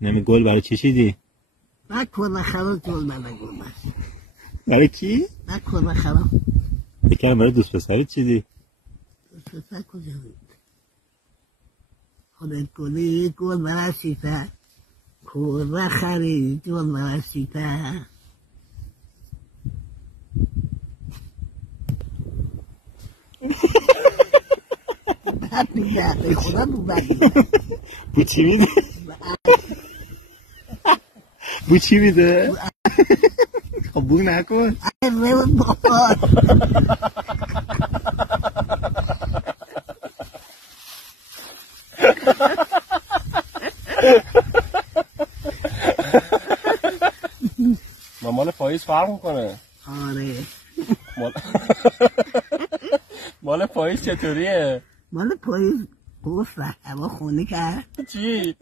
نمی گل برای چی چیدی؟ من کلا خراب گل نگم. برای کی؟ من کلا خراب. بکنم برای دوست پسرت چیدی؟ دوست پسر کجا بود؟ خودت گلی گل برسیده کلا خرید گل برسیده. بد میگه به خدا بو بد میگه. بو چی میده؟ بو چی میده؟ خب بو نکن. رون بابا مال پاییز فرق میکنه. آره مال پاییز چطوریه؟ مال پاییز گفت هوا خونه کرد. چی؟